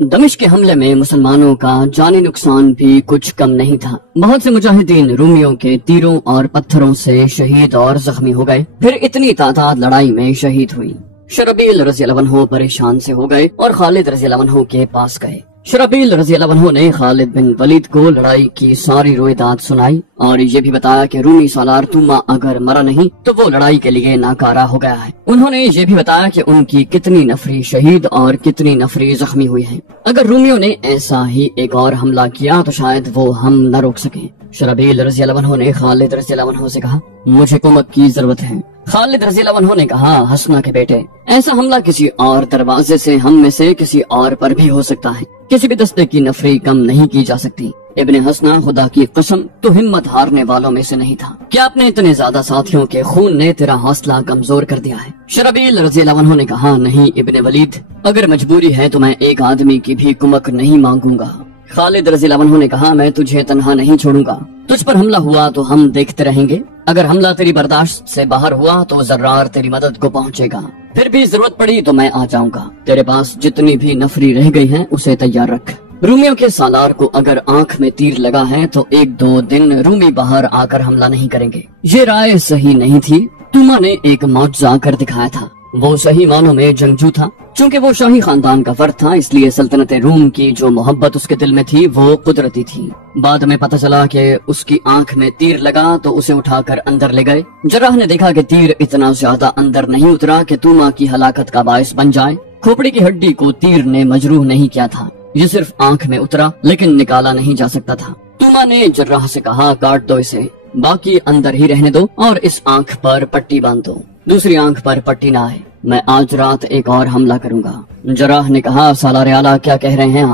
دمشق کے حملے میں مسلمانوں کا جانی نقصان بھی کچھ کم نہیں تھا۔ بہت سے مجاہدین رومیوں کے تیروں اور پتھروں سے شہید اور زخمی ہو گئے۔ پھر اتنی تعداد لڑائی میں شہید ہوئی۔ شرحبیل رضی اللہ عنہ پریشان سے ہو گئے اور خالد رضی اللہ عنہ کے پاس گئے۔ شرحبیل رضی اللہ عنہ نے خالد بن ولید کو لڑائی کی ساری رویداد سنائی اور یہ بھی بتایا کہ رومی سالار توما اگر مرا نہیں تو وہ لڑائی کے لیے ناکارہ ہو گیا ہے۔ انہوں نے یہ بھی بتایا کہ ان کی کتنی نفری شہید اور کتنی نفری زخمی ہوئی ہیں۔ اگر رومیوں نے ایسا ہی ایک اور حملہ کیا تو شاید وہ ہم نہ روک سکیں۔ شرحبیل رضی اللہ عنہ نے خالد رضی اللہ عنہ سے کہا، مجھے کمک کی ضرورت ہے۔ خالد رضی اللہ عنہ نے کہا، حسنہ کے بیٹے، ایسا حملہ کسی اور دروازے سے ہم میں سے کسی اور پر بھی ہو سکتا ہے۔ کسی بھی دستے کی نفری کم نہیں کی جا سکتی۔ ابن حسنہ خدا کی قسم تو ہمت ہارنے والوں میں سے نہیں تھا۔ کیا آپ نے اتنے زیادہ ساتھیوں کے خون نے تیرا حوصلہ کمزور کر دیا ہے؟ شرحبیل رضی اللہ عنہ نے کہا، نہیں ابن ولید، اگر مجبوری ہے تو میں ایک آدمی کی بھی کمک نہیں مانگوں گا۔ خالد رضی اللہ عنہ نے کہا، میں تجھے تنہا نہیں چھوڑوں گا۔ تجھ پر حملہ ہوا تو ہم دیکھتے رہیں گے۔ اگر حملہ تیری برداشت سے باہر ہوا تو زرار تیری مدد کو پہنچے گا۔ پھر بھی ضرورت پڑی تو میں آ جاؤں گا۔ تیرے پاس جتنی بھی نفری رہ گئی ہیں اسے تیار رکھ۔ رومیوں کے سالار کو اگر آنکھ میں تیر لگا ہے تو 1-2 دن رومی باہر آ کر حملہ نہیں کریں گے۔ یہ رائے صحیح نہیں تھی۔ توما نے ایک معجزہ کر دکھایا تھا۔ وہ صحیح معنوں میں جنگجو تھا۔ چونکہ وہ شاہی خاندان کا فرد تھا اس لیے سلطنت روم کی جو محبت اس کے دل میں تھی وہ قدرتی تھی۔ بعد میں پتہ چلا کہ اس کی آنکھ میں تیر لگا تو اسے اٹھا کر اندر لے گئے۔ جراح نے دیکھا کہ تیر اتنا زیادہ اندر نہیں اترا کہ توما کی ہلاکت کا باعث بن جائے۔ کھوپڑی کی ہڈی کو تیر نے مجروح نہیں کیا تھا، یہ صرف آنکھ میں اترا لیکن نکالا نہیں جا سکتا تھا۔ توما نے جراح سے کہا، کاٹ دو اسے، باقی اندر ہی رہنے دو اور اس آنکھ پر پٹی باندھ دو، دوسری آنکھ پر پٹی نہ آئے۔ میں آج رات ایک اور حملہ کروں گا۔ جراح نے کہا، سالار اعلیٰ کیا کہہ رہے ہیں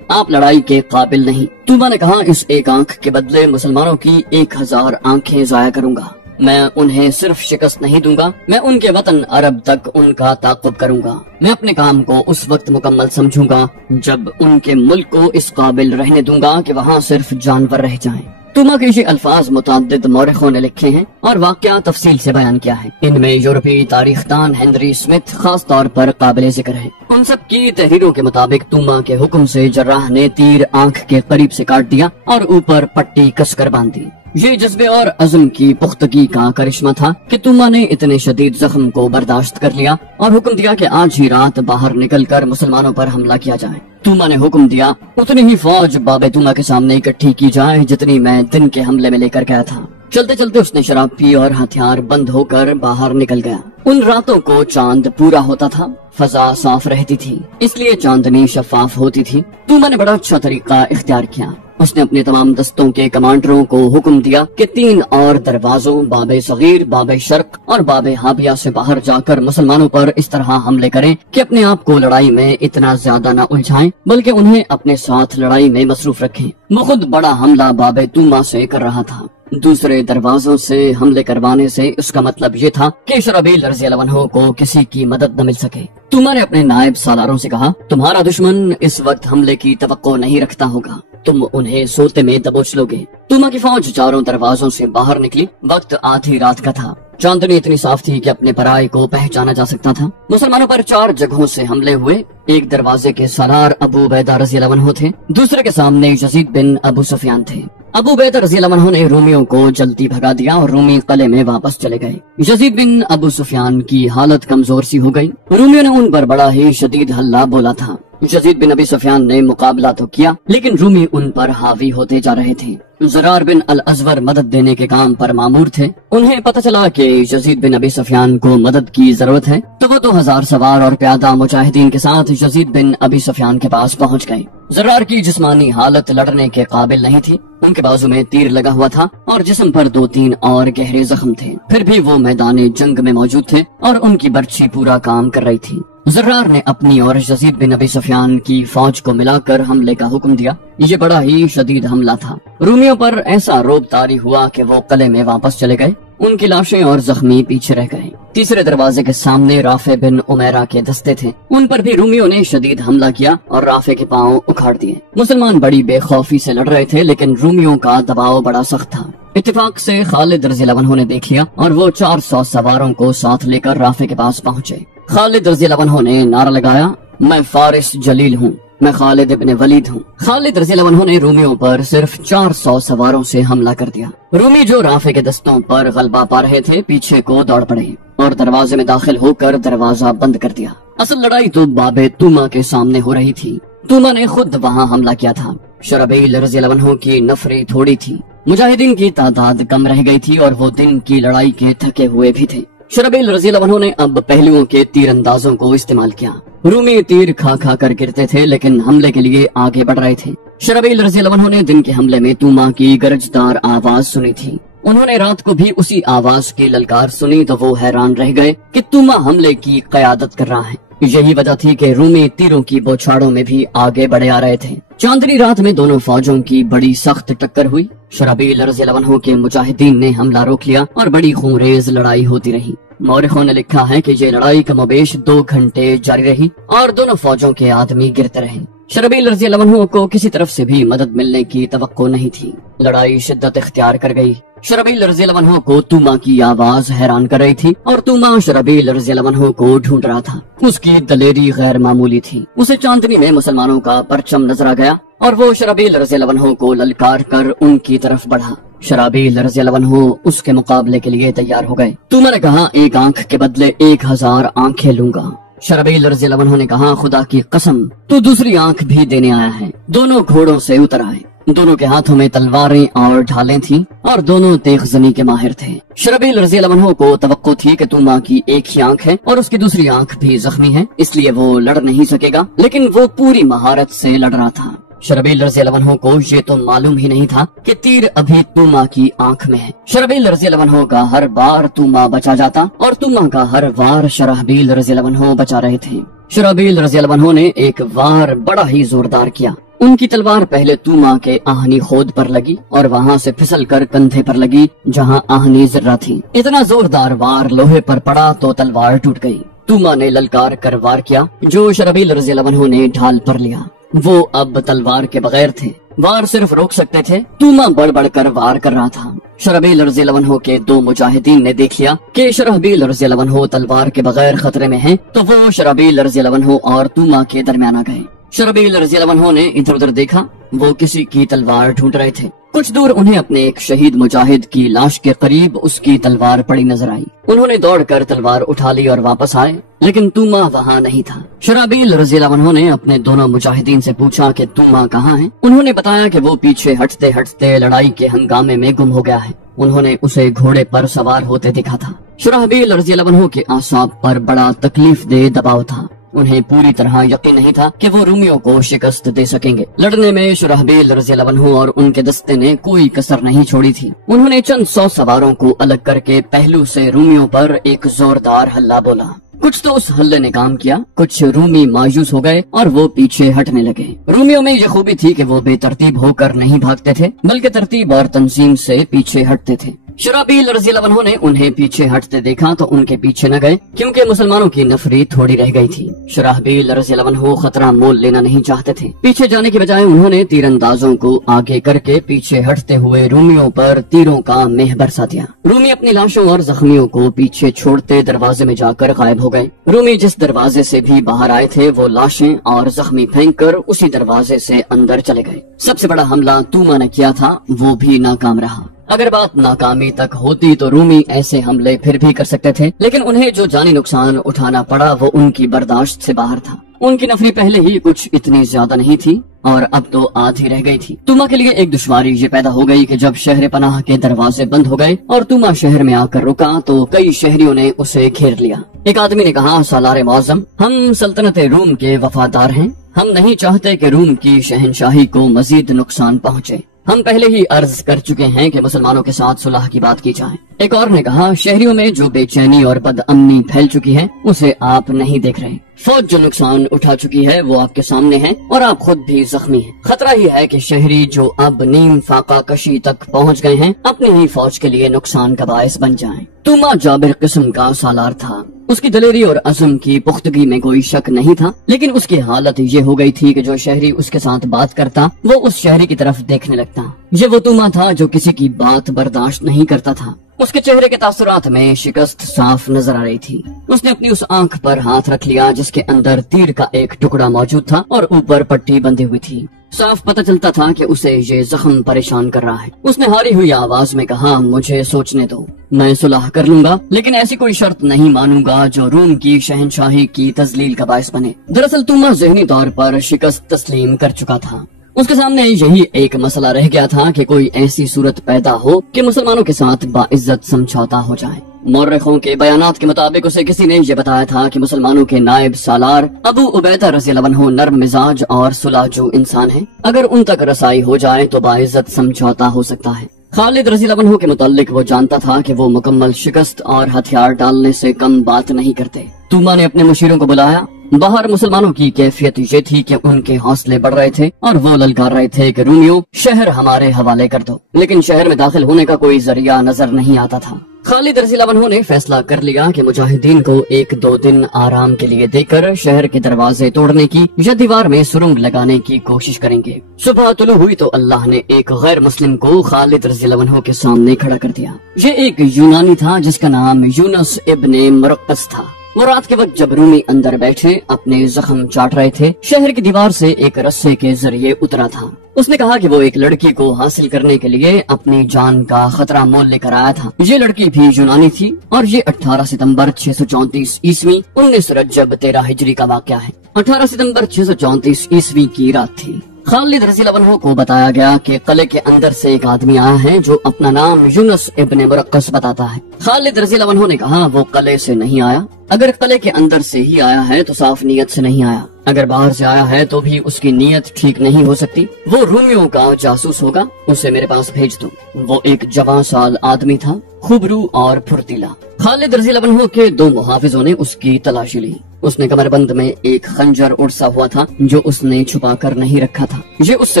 آپ لڑائی کے قابل نہیں۔ توما نے کہا، اس ایک آنکھ کے بدلے مسلمانوں کی 1000 آنکھیں ضائع کروں گا۔ میں انہیں صرف شکست نہیں دوں گا، میں ان کے وطن عرب تک ان کا تعاقب کروں گا۔ میں اپنے کام کو اس وقت مکمل سمجھوں گا جب ان کے ملک کو اس قابل رہنے دوں گا کہ وہاں صرف جانور رہ جائیں۔ توما کے یہ الفاظ متعدد مورخوں نے لکھے ہیں اور واقعہ تفصیل سے بیان کیا ہے۔ ان میں یورپی تاریخ دان ہنری اسمتھ خاص طور پر قابل ذکر ہے۔ ان سب کی تحریروں کے مطابق توما کے حکم سے جراح نے تیر آنکھ کے قریب سے کاٹ دیا اور اوپر پٹی کس کر باندھ دی۔ یہ جذبے اور عزم کی پختگی کا کرشمہ تھا کہ توما نے اتنے شدید زخم کو برداشت کر لیا اور حکم دیا کہ آج ہی رات باہر نکل کر مسلمانوں پر حملہ کیا جائے۔ توما نے حکم دیا، اتنی ہی فوج باب توما کے سامنے اکٹھی کی جائے جتنی میں دن کے حملے میں لے کر گیا تھا۔ چلتے چلتے اس نے شراب پی اور ہتھیار بند ہو کر باہر نکل گیا۔ ان راتوں کو چاند پورا ہوتا تھا، فضا صاف رہتی تھی، اس لیے چاندنی شفاف ہوتی تھی۔ توما نے بڑا اچھا طریقہ اختیار کیا۔ اس نے اپنے تمام دستوں کے کمانڈروں کو حکم دیا کہ 3 اور دروازوں باب صغیر، باب شرق اور باب حابیہ سے باہر جا کر مسلمانوں پر اس طرح حملے کریں کہ اپنے آپ کو لڑائی میں اتنا زیادہ نہ الجھائیں بلکہ انہیں اپنے ساتھ لڑائی میں مصروف رکھیں۔ وہ خود بڑا حملہ باب توما سے کر رہا تھا۔ دوسرے دروازوں سے حملے کروانے سے اس کا مطلب یہ تھا کہ شرحبیل رضی اللہ عنہ کو کسی کی مدد نہ مل سکے۔ توما نے اپنے نائب سالاروں سے کہا، تمہارا دشمن اس وقت حملے کی توقع نہیں رکھتا ہوگا، تم انہیں سوتے میں دبوچ لو گے۔ توما کی فوج چاروں دروازوں سے باہر نکلی۔ وقت آدھی رات کا تھا۔ چاندنی اتنی صاف تھی کہ اپنے پرائے کو پہچانا جا سکتا تھا۔ مسلمانوں پر 4 جگہوں سے حملے ہوئے۔ ایک دروازے کے سالار ابو عبیدہ رضی اللہ عنہ تھے، دوسرے کے سامنے یزید بن ابو سفیان تھے۔ ابو عبیدہ رضی اللہ عنہ نے رومیوں کو جلدی بھگا دیا اور رومی قلعے میں واپس چلے گئے۔ یزید بن ابو سفیان کی حالت کمزور سی ہو گئی۔ رومیوں نے ان پر بڑا ہی شدید حملہ بولا تھا۔ یزید بن ابی سفیان نے مقابلہ تو کیا لیکن رومی ان پر حاوی ہوتے جا رہے تھے۔ زرار بن الازور مدد دینے کے کام پر مامور تھے۔ انہیں پتہ چلا کہ یزید بن ابی سفیان کو مدد کی ضرورت ہے تو وہ 2000 سوار اور پیادہ مجاہدین کے ساتھ یزید بن ابی سفیان کے پاس پہنچ گئے۔ زرار کی جسمانی حالت لڑنے کے قابل نہیں تھی، ان کے بازو میں تیر لگا ہوا تھا اور جسم پر 2-3 اور گہرے زخم تھے، پھر بھی وہ میدان جنگ میں موجود تھے اور ان کی برچھی پورا کام کر رہی تھی۔ زرار نے اپنی اور یزید بن ابی سفیان کی فوج کو ملا کر حملے کا حکم دیا۔ یہ بڑا ہی شدید حملہ تھا۔ رومیوں پر ایسا روب طاری ہوا کہ وہ قلعے میں واپس چلے گئے۔ ان کی لاشیں اور زخمی پیچھے رہ گئے۔ تیسرے دروازے کے سامنے رافع بن عمیرہ کے دستے تھے، ان پر بھی رومیوں نے شدید حملہ کیا اور رافع کے پاؤں اکھاڑ دیے۔ مسلمان بڑی بے خوفی سے لڑ رہے تھے لیکن رومیوں کا دباؤ بڑا سخت تھا۔ اتفاق سے خالد رضی اللہ عنہ نے دیکھ لیا اور وہ 400 سواروں کو ساتھ لے کر رافع کے پاس پہنچے۔ خالد رضی اللہ عنہ نے نعرہ لگایا، میں فارس جلیل ہوں، میں خالد ابن ولید ہوں۔ خالد رضی اللہ عنہ نے رومیوں پر صرف 400 سواروں سے حملہ کر دیا۔ رومی جو رافع کے دستوں پر غلبہ پا رہے تھے پیچھے کو دوڑ پڑے اور دروازے میں داخل ہو کر دروازہ بند کر دیا۔ اصل لڑائی تو باب توما کے سامنے ہو رہی تھی۔ توما نے خود وہاں حملہ کیا تھا۔ شرحبیل رضی اللہ عنہ کی نفری تھوڑی تھی، مجاہدین کی تعداد کم رہ گئی تھی اور وہ دن کی لڑائی کے تھکے ہوئے بھی تھے۔ شرحبیل رضی اللہ عنہ نے اب پہلوؤں کے تیر اندازوں کو استعمال کیا۔ رومی تیر کھا کھا کر گرتے تھے لیکن حملے کے لیے آگے بڑھ رہے تھے۔ شرحبیل رضی اللہ عنہ نے دن کے حملے میں توما کی گرجدار آواز سنی تھی۔ انہوں نے رات کو بھی اسی آواز کی للکار سنی تو وہ حیران رہ گئے کہ توما حملے کی قیادت کر رہا ہے۔ یہی وجہ تھی کہ رومی تیروں کی بوچھاڑوں میں بھی آگے بڑھے آ رہے تھے۔ چاندنی رات میں دونوں فوجوں کی بڑی سخت ٹکر ہوئی۔ شرحبیل رضی اللہ عنہ کے مجاہدین نے حملہ روک لیا اور بڑی خونریز لڑائی ہوتی رہی۔ مورخوں نے لکھا ہے کہ یہ لڑائی کم و بیش 2 گھنٹے جاری رہی اور دونوں فوجوں کے آدمی گرتے رہے۔ شرحبیل رضی اللہ عنہ کو کسی طرف سے بھی مدد ملنے کی توقع نہیں تھی۔ لڑائی شدت اختیار کر گئی۔ شرحبیل رضی اللہ عنہ کو توما کی آواز حیران کر رہی تھی اور توما شرحبیل رضی اللہ عنہ کو ڈھونڈ رہا تھا۔ اس کی دلیری غیر معمولی تھی۔ اسے چاندنی میں مسلمانوں کا پرچم نظر آ گیا اور وہ شرحبیل رضی اللہ عنہ کو للکار کر ان کی طرف بڑھا۔ شرحبیل رضی اللہ عنہ اس کے مقابلے کے لیے تیار ہو گئے۔ توما نے کہا 1 آنکھ کے بدلے 1000 آنکھیں لوں گا۔ شرحبیل رضی اللہ عنہ نے کہا خدا کی قسم تو دوسری آنکھ بھی دینے آیا ہے۔ دونوں گھوڑوں سے اتر آئے۔ دونوں کے ہاتھوں میں تلواریں اور ڈھالیں تھیں اور دونوں تیغ زنی کے ماہر تھے۔ شرحبیل رضی اللہ عنہ کو توقع تھی کہ توما کی ایک ہی آنکھ ہے اور اس کی دوسری آنکھ بھی زخمی ہے، اس لیے وہ لڑ نہیں سکے گا، لیکن وہ پوری مہارت سے لڑ رہا تھا۔ شرحبیل رضی اللہ عنہ کو یہ تو معلوم ہی نہیں تھا کہ تیر ابھی توما کی آنکھ میں ہے۔ شرحبیل رضی اللہ عنہ کا ہر بار توما بچا جاتا اور توما کا ہر وار شرحبیل رضی اللہ عنہ بچا رہے تھے۔ شرحبیل رضی اللہ عنہ نے ایک وار بڑا ہی زوردار کیا۔ ان کی تلوار پہلے توما کے آہنی خود پر لگی اور وہاں سے پھسل کر کندھے پر لگی جہاں آہنی ذرہ تھی۔ اتنا زوردار وار لوہے پر پڑا تو تلوار ٹوٹ گئی۔ توما نے للکار کر وار کیا جو شرحبیل رضی اللہ عنہ نے ڈھال پر لیا۔ وہ اب تلوار کے بغیر تھے، وار صرف روک سکتے تھے۔ توما بڑھ بڑھ کر وار کر رہا تھا۔ شرحبیل رضی اللہ عنہ کے 2 مجاہدین نے دیکھ لیا کہ شرحبیل رضی اللہ عنہ تلوار کے بغیر خطرے میں ہیں تو وہ شرحبیل رضی اللہ عنہ اور توما کے درمیان آ گئے۔ شرحبیل رضی اللہ عنہ نے ادھر ادھر دیکھا، وہ کسی کی تلوار ڈھونڈ رہے تھے۔ کچھ دور انہیں اپنے ایک شہید مجاہد کی لاش کے قریب اس کی تلوار پڑی نظر آئی۔ انہوں نے دوڑ کر تلوار اٹھا لی اور واپس آئے، لیکن توما وہاں نہیں تھا۔ شرحبیل رضی اللہ عنہ نے اپنے دونوں مجاہدین سے پوچھا کہ توما کہاں ہے۔ انہوں نے بتایا کہ وہ پیچھے ہٹتے ہٹتے لڑائی کے ہنگامے میں گم ہو گیا ہے۔ انہوں نے اسے گھوڑے پر سوار ہوتے دیکھا تھا۔ شرحبیل رضی اللہ عنہ کے اعصاب پر بڑا تکلیف دہ دباؤ تھا۔ انہیں پوری طرح یقین نہیں تھا کہ وہ رومیوں کو شکست دے سکیں گے۔ لڑنے میں شرحبیل رضی اللہ عنہ اور ان کے دستے نے کوئی کسر نہیں چھوڑی تھی۔ انہوں نے چند 100 سواروں کو الگ کر کے پہلو سے رومیوں پر ایک زوردار حلہ بولا۔ کچھ تو اس حلے نے کام کیا، کچھ رومی مایوس ہو گئے اور وہ پیچھے ہٹنے لگے۔ رومیوں میں یہ خوبی تھی کہ وہ بے ترتیب ہو کر نہیں بھاگتے تھے بلکہ ترتیب اور تنظیم سے پیچھے ہٹتے تھے۔ شرحبیل رضی اللہ عنہ نے انہیں پیچھے ہٹتے دیکھا تو ان کے پیچھے نہ گئے کیونکہ مسلمانوں کی نفری تھوڑی رہ گئی تھی۔ شرحبیل رضی اللہ عنہ خطرہ مول لینا نہیں چاہتے تھے۔ پیچھے جانے کے بجائے انہوں نے تیر اندازوں کو آگے کر کے پیچھے ہٹتے ہوئے رومیوں پر تیروں کا مہ برسا دیا۔ رومی اپنی لاشوں اور زخمیوں کو پیچھے چھوڑتے دروازے میں جا کر غائب ہو گئے۔ رومی جس دروازے سے بھی باہر آئے تھے وہ لاشیں اور زخمی پھینک کر اسی دروازے سے اندر چلے گئے۔ سب سے بڑا حملہ توما نے کیا تھا، وہ بھی ناکام رہا۔ اگر بات ناکامی تک ہوتی تو رومی ایسے حملے پھر بھی کر سکتے تھے، لیکن انہیں جو جانی نقصان اٹھانا پڑا وہ ان کی برداشت سے باہر تھا۔ ان کی نفری پہلے ہی کچھ اتنی زیادہ نہیں تھی اور اب تو آدھی رہ گئی تھی۔ توما کے لیے ایک دشواری یہ پیدا ہو گئی کہ جب شہر پناہ کے دروازے بند ہو گئے اور توما شہر میں آ کر رکا تو کئی شہریوں نے اسے گھیر لیا۔ ایک آدمی نے کہا، سالار معظم، ہم سلطنت روم کے وفادار ہیں، ہم نہیں چاہتے کہ روم کی شہنشاہی کو مزید نقصان پہنچے۔ ہم پہلے ہی عرض کر چکے ہیں کہ مسلمانوں کے ساتھ صلح کی بات کی جائے۔ ایک اور نے کہا، شہریوں میں جو بے چینی اور بد امنی پھیل چکی ہے اسے آپ نہیں دیکھ رہے۔ فوج جو نقصان اٹھا چکی ہے وہ آپ کے سامنے ہے اور آپ خود بھی زخمی ہیں۔ خطرہ ہی ہے کہ شہری جو اب نیم فاقہ کشی تک پہنچ گئے ہیں اپنی ہی فوج کے لیے نقصان کا باعث بن جائیں۔ توما جابر قسم کا سالار تھا۔ اس کی دلیری اور عزم کی پختگی میں کوئی شک نہیں تھا، لیکن اس کی حالت یہ ہو گئی تھی کہ جو شہری اس کے ساتھ بات کرتا وہ اس شہری کی طرف دیکھنے لگتا۔ یہ وہ توما تھا جو کسی کی بات برداشت نہیں کرتا تھا۔ اس کے چہرے کے تاثرات میں شکست صاف نظر آ رہی تھی۔ اس نے اپنی اس آنکھ پر ہاتھ رکھ لیا جس کے اندر تیر کا ایک ٹکڑا موجود تھا اور اوپر پٹی بندھی ہوئی تھی۔ صاف پتہ چلتا تھا کہ اسے یہ زخم پریشان کر رہا ہے۔ اس نے ہاری ہوئی آواز میں کہا، مجھے سوچنے دو، میں صلح کر لوں گا، لیکن ایسی کوئی شرط نہیں مانوں گا جو روم کی شہنشاہی کی تذلیل کا باعث بنے۔ دراصل توما ذہنی طور پر شکست تسلیم کر چکا تھا۔ اس کے سامنے یہی ایک مسئلہ رہ گیا تھا کہ کوئی ایسی صورت پیدا ہو کہ مسلمانوں کے ساتھ باعزت سمجھوتا ہو جائے۔ مورخوں کے بیانات کے مطابق اسے کسی نے یہ بتایا تھا کہ مسلمانوں کے نائب سالار ابو عبیدہ رضی اللہ عنہ نرم مزاج اور صلحجو انسان ہیں، اگر ان تک رسائی ہو جائے تو باعزت سمجھوتا ہو سکتا ہے۔ خالد رضی اللہ عنہ کے متعلق وہ جانتا تھا کہ وہ مکمل شکست اور ہتھیار ڈالنے سے کم بات نہیں کرتے۔ توما نے اپنے مشیروں کو بلایا۔ باہر مسلمانوں کی کیفیت یہ تھی کہ ان کے حوصلے بڑھ رہے تھے اور وہ للکار رہے تھے کہ رومیوں شہر ہمارے حوالے کر دو، لیکن شہر میں داخل ہونے کا کوئی ذریعہ نظر نہیں آتا تھا۔ خالد رضی اللہ عنہ نے فیصلہ کر لیا کہ مجاہدین کو 1-2 دن آرام کے لیے دے کر شہر کے دروازے توڑنے کی یا دیوار میں سرنگ لگانے کی کوشش کریں گے۔ صبح طلوع ہوئی تو اللہ نے ایک غیر مسلم کو خالد رضی اللہ عنہ کے سامنے کھڑا کر دیا۔ یہ ایک یونانی تھا جس کا نام یونس ابن مرقس تھا۔ وہ رات کے وقت جب رومی اندر بیٹھے اپنے زخم چاٹ رہے تھے، شہر کی دیوار سے ایک رسے کے ذریعے اترا تھا۔ اس نے کہا کہ وہ ایک لڑکی کو حاصل کرنے کے لیے اپنی جان کا خطرہ مول لے کر آیا تھا۔ یہ لڑکی بھی یونانی تھی اور یہ 18 ستمبر 634 عیسوی 19 رجب 13 ہجری کا واقعہ ہے۔ 18 ستمبر 634 عیسوی کی رات تھی۔ خالد رضی اللہ عنہ کو بتایا گیا کہ قلعے کے اندر سے ایک آدمی آیا ہے جو اپنا نام یونس ابن مرقس بتاتا ہے۔ خالد رضی اللہ عنہ نے کہا، وہ قلعے سے نہیں آیا۔ اگر قلعے کے اندر سے ہی آیا ہے تو صاف نیت سے نہیں آیا، اگر باہر سے آیا ہے تو بھی اس کی نیت ٹھیک نہیں ہو سکتی۔ وہ رومیوں کا جاسوس ہوگا، اسے میرے پاس بھیج دو۔ وہ ایک جوان سال آدمی تھا، خوبرو اور پھرتیلا۔ خالد رضی اللہ عنہ کے 2 محافظوں نے اس کی تلاشی لی۔ اس نے کمر بند میں ایک خنجر اڑسا ہوا تھا جو اس نے چھپا کر نہیں رکھا تھا۔ یہ اس سے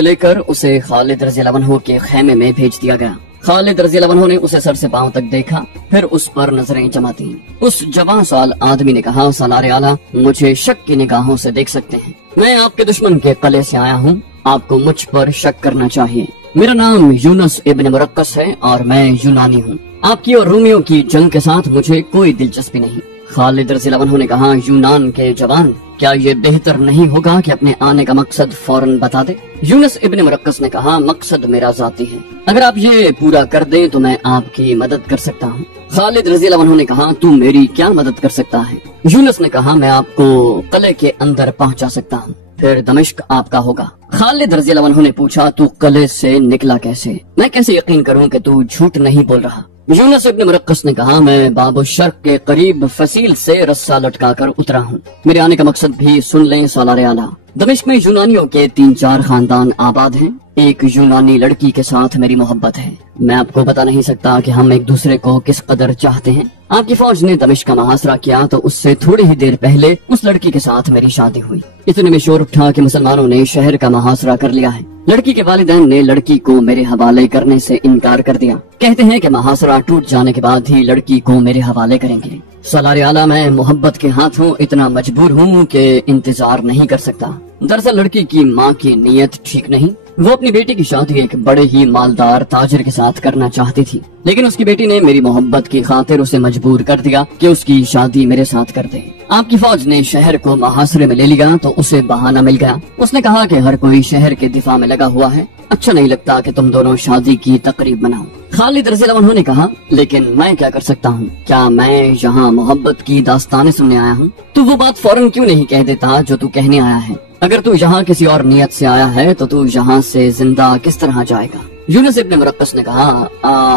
لے کر اسے خالد رضی اللہ عنہ کے خیمے میں بھیج دیا گیا۔ خالد رضی اللہ عنہ نے اسے سر سے پاؤں تک دیکھا، پھر اس پر نظریں جماتی۔ اس جوان سال آدمی نے کہا، سالار اعلیٰ، مجھے شک کی نگاہوں سے دیکھ سکتے ہیں۔ میں آپ کے دشمن کے قلعے سے آیا ہوں، آپ کو مجھ پر شک کرنا چاہیے۔ میرا نام یونس ابن مرقس ہے اور میں یونانی ہوں۔ آپ کی اور رومیوں کی جنگ کے ساتھ مجھے کوئی دلچسپی نہیں۔ خالد رضی اللہ عنہ نے کہا، یونان کے جوان، کیا یہ بہتر نہیں ہوگا کہ اپنے آنے کا مقصد فوراً بتا دے؟ یونس ابن مرقس نے کہا، مقصد میرا ذاتی ہے، اگر آپ یہ پورا کر دیں تو میں آپ کی مدد کر سکتا ہوں۔ خالد رضی اللہ عنہ نے کہا، تو میری کیا مدد کر سکتا ہے؟ یونس نے کہا، میں آپ کو قلعے کے اندر پہنچا سکتا ہوں، پھر دمشق آپ کا ہوگا۔ خالد رضی اللہ عنہ نے پوچھا، تو قلعے سے نکلا کیسے؟ میں کیسے یقین کروں کہ تو جھوٹ نہیں بول رہا؟ یونس ابن مرقس نے کہا، میں باب الشرق کے قریب فصیل سے رسا لٹکا کر اترا ہوں۔ میرے آنے کا مقصد بھی سن لیں سالار اعلیٰ۔ دمشق میں یونانیوں کے 3-4 خاندان آباد ہیں۔ ایک یونانی لڑکی کے ساتھ میری محبت ہے۔ میں آپ کو بتا نہیں سکتا کہ ہم ایک دوسرے کو کس قدر چاہتے ہیں۔ آپ کی فوج نے دمشق کا محاصرہ کیا تو اس سے تھوڑی ہی دیر پہلے اس لڑکی کے ساتھ میری شادی ہوئی۔ اتنے میں شور اٹھا کہ مسلمانوں نے شہر کا محاصرہ کر لیا ہے۔ لڑکی کے والدین نے لڑکی کو میرے حوالے کرنے سے انکار کر دیا، کہتے ہیں کہ محاصرہ ٹوٹ جانے کے بعد ہی لڑکی کو میرے حوالے کریں گے۔ سالار اعلیٰ، میں محبت کے ہاتھوں اتنا مجبور ہوں کہ انتظار نہیں کر سکتا۔ دراصل لڑکی کی ماں کی نیت ٹھیک نہیں، وہ اپنی بیٹی کی شادی ایک بڑے ہی مالدار تاجر کے ساتھ کرنا چاہتی تھی، لیکن اس کی بیٹی نے میری محبت کی خاطر اسے مجبور کر دیا کہ اس کی شادی میرے ساتھ کر دے۔ آپ کی فوج نے شہر کو محاصرے میں لے لیا تو اسے بہانہ مل گیا۔ اس نے کہا کہ ہر کوئی شہر کے دفاع میں لگا ہوا ہے، اچھا نہیں لگتا کہ تم دونوں شادی کی تقریب مناؤ۔ خالد رضی اللہ عنہ نے کہا، لیکن میں کیا کر سکتا ہوں؟ کیا میں یہاں محبت کی داستانیں سننے آیا ہوں؟ تو وہ بات فوراً کیوں نہیں کہہ دیتا جو تو کہنے آیا ہے؟ اگر تو یہاں کسی اور نیت سے آیا ہے تو تو یہاں سے زندہ کس طرح جائے گا؟ یونس ابن مرقس نے کہا،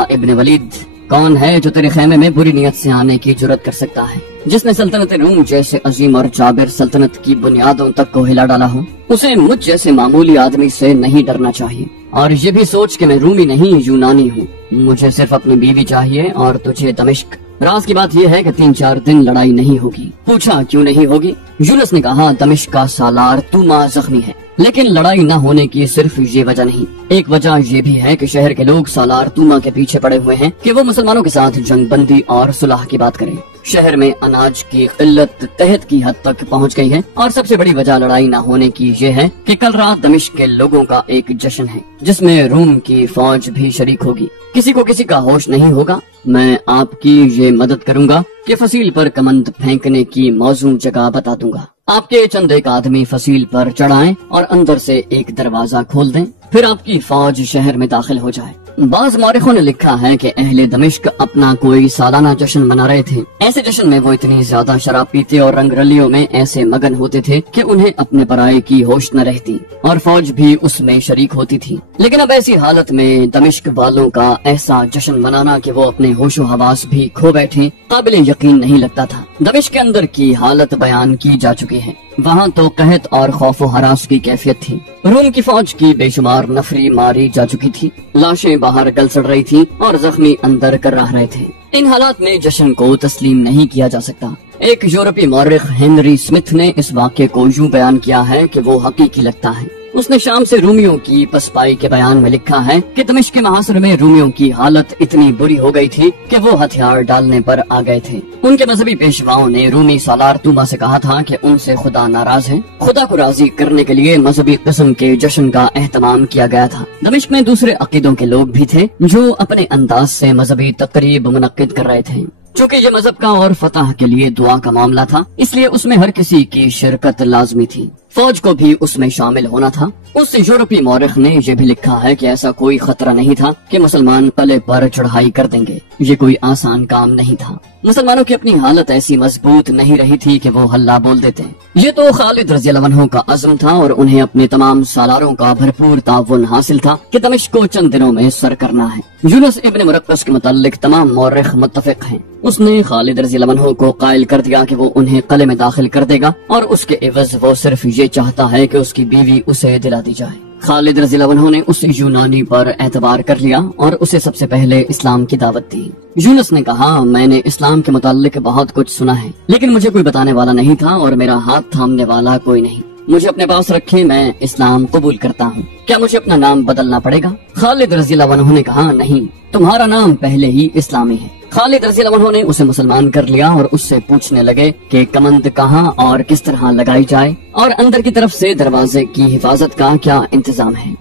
ابن ولید، کون ہے جو تیرے خیمے میں بری نیت سے آنے کی جرت کر سکتا ہے؟ جس نے سلطنت روم جیسے عظیم اور جابر سلطنت کی بنیادوں تک کو ہلا ڈالا ہو، اسے مجھ جیسے معمولی آدمی سے نہیں ڈرنا چاہیے۔ اور یہ بھی سوچ کہ میں رومی نہیں یونانی ہوں، مجھے صرف اپنی بیوی چاہیے اور تجھے دمشق۔ راز کی بات یہ ہے کہ 3-4 دن لڑائی نہیں ہوگی۔ پوچھا کیوں نہیں ہوگی؟ یونس نے کہا، دمشق کا سالار توما زخمی ہے، لیکن لڑائی نہ ہونے کی صرف یہ وجہ نہیں، ایک وجہ یہ بھی ہے کہ شہر کے لوگ سالار توما کے پیچھے پڑے ہوئے ہیں کہ وہ مسلمانوں کے ساتھ جنگ بندی اور صلح کی بات کریں۔ شہر میں اناج کی قلت قحط کی حد تک پہنچ گئی ہے، اور سب سے بڑی وجہ لڑائی نہ ہونے کی یہ ہے کہ کل رات دمشق کے لوگوں کا ایک جشن ہے جس میں روم کی فوج بھی شریک ہوگی۔ کسی کو کسی کا ہوش نہیں ہوگا۔ میں آپ کی یہ مدد کروں گا کہ فصیل پر کمند پھینکنے کی موزوں جگہ بتا دوں گا۔ آپ کے چند ایک آدمی فصیل پر چڑھائیں اور اندر سے ایک دروازہ کھول دیں، پھر آپ کی فوج شہر میں داخل ہو جائے۔ بعض مورخوں نے لکھا ہے کہ اہل دمشق اپنا کوئی سالانہ جشن منا رہے تھے۔ ایسے جشن میں وہ اتنی زیادہ شراب پیتے اور رنگ رلیوں میں ایسے مگن ہوتے تھے کہ انہیں اپنے پرائے کی ہوش نہ رہتی، اور فوج بھی اس میں شریک ہوتی تھی۔ لیکن اب ایسی حالت میں دمشق والوں کا ایسا جشن منانا کہ وہ اپنے ہوش و حواس بھی کھو بیٹھے قابل یقین نہیں لگتا تھا۔ دمشق کے اندر کی حالت بیان کی جا چکی ہے۔ وہاں تو قحط اور خوف و ہراس کی کیفیت تھی۔ روم کی فوج کی بے شمار نفری ماری جا چکی تھی، لاشیں باہر گل سڑ رہی تھی اور زخمی اندر کر رہے تھے۔ ان حالات میں جشن کو تسلیم نہیں کیا جا سکتا۔ ایک یورپی مورخ ہنری اسمتھ نے اس واقعے کو یوں بیان کیا ہے کہ وہ حقیقی لگتا ہے۔ اس نے شام سے رومیوں کی پسپائی کے بیان میں لکھا ہے کہ دمشق کے محاصرے میں رومیوں کی حالت اتنی بری ہو گئی تھی کہ وہ ہتھیار ڈالنے پر آ گئے تھے۔ ان کے مذہبی پیشواؤں نے رومی سالار توما سے کہا تھا کہ ان سے خدا ناراض ہے۔ خدا کو راضی کرنے کے لیے مذہبی قسم کے جشن کا اہتمام کیا گیا تھا۔ دمشق میں دوسرے عقیدوں کے لوگ بھی تھے جو اپنے انداز سے مذہبی تقریب منعقد کر رہے تھے۔ چونکہ یہ مذہب کا اور فتح کے لیے دعا کا معاملہ تھا، اس لیے اس میں ہر کسی کی شرکت لازمی تھی۔ فوج کو بھی اس میں شامل ہونا تھا۔ اس یورپی مورخ نے یہ بھی لکھا ہے کہ ایسا کوئی خطرہ نہیں تھا کہ مسلمان قلعے پر چڑھائی کر دیں گے۔ یہ کوئی آسان کام نہیں تھا۔ مسلمانوں کی اپنی حالت ایسی مضبوط نہیں رہی تھی کہ وہ ہلہ بول دیتے۔ یہ تو خالد رضی اللہ عنہ کا عزم تھا اور انہیں اپنے تمام سالاروں کا بھرپور تعاون حاصل تھا کہ دمشق کو چند دنوں میں سر کرنا ہے۔ یونس ابن مرقس کے متعلق تمام مورخ متفق ہیں۔ اس نے خالد رضی اللہ عنہ کو قائل کر دیا کہ وہ انہیں قلعے میں داخل کر دے گا اور اس کے عوض وہ صرف یہ چاہتا ہے کہ اس کی بیوی اسے دلا دی جائے۔ خالد رضی اللہ عنہ نے اس یونانی پر اعتبار کر لیا اور اسے سب سے پہلے اسلام کی دعوت دی۔ یونس نے کہا، میں نے اسلام کے متعلق بہت کچھ سنا ہے، لیکن مجھے کوئی بتانے والا نہیں تھا اور میرا ہاتھ تھامنے والا کوئی نہیں۔ مجھے اپنے پاس رکھے، میں اسلام قبول کرتا ہوں۔ کیا مجھے اپنا نام بدلنا پڑے گا؟ خالد رضی اللہ عنہ نے کہا، نہیں، تمہارا نام پہلے ہی اسلامی ہے۔ خالد رضی اللہ عنہ نے اسے مسلمان کر لیا اور اس سے پوچھنے لگے کہ کمند کہاں اور کس طرح لگائی جائے اور اندر کی طرف سے دروازے کی حفاظت کا کیا انتظام ہے۔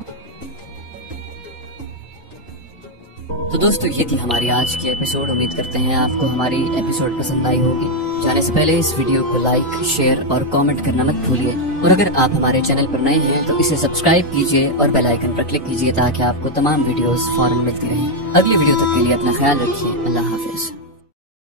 تو دوستو، یہ تھی ہماری آج کی ایپیسوڈ۔ امید کرتے ہیں آپ کو ہماری ایپیسوڈ پسند آئی ہوگی۔ جانے سے پہلے اس ویڈیو کو لائک، شیئر اور کامنٹ کرنا مت بھولیے، اور اگر آپ ہمارے چینل پر نئے ہیں تو اسے سبسکرائب کیجیے اور بیل آئیکن پر کلک کیجیے تاکہ آپ کو تمام ویڈیوز فوراً ملتی رہیں۔ اگلی ویڈیو تک کے لیے اپنا خیال رکھیے۔ اللہ حافظ۔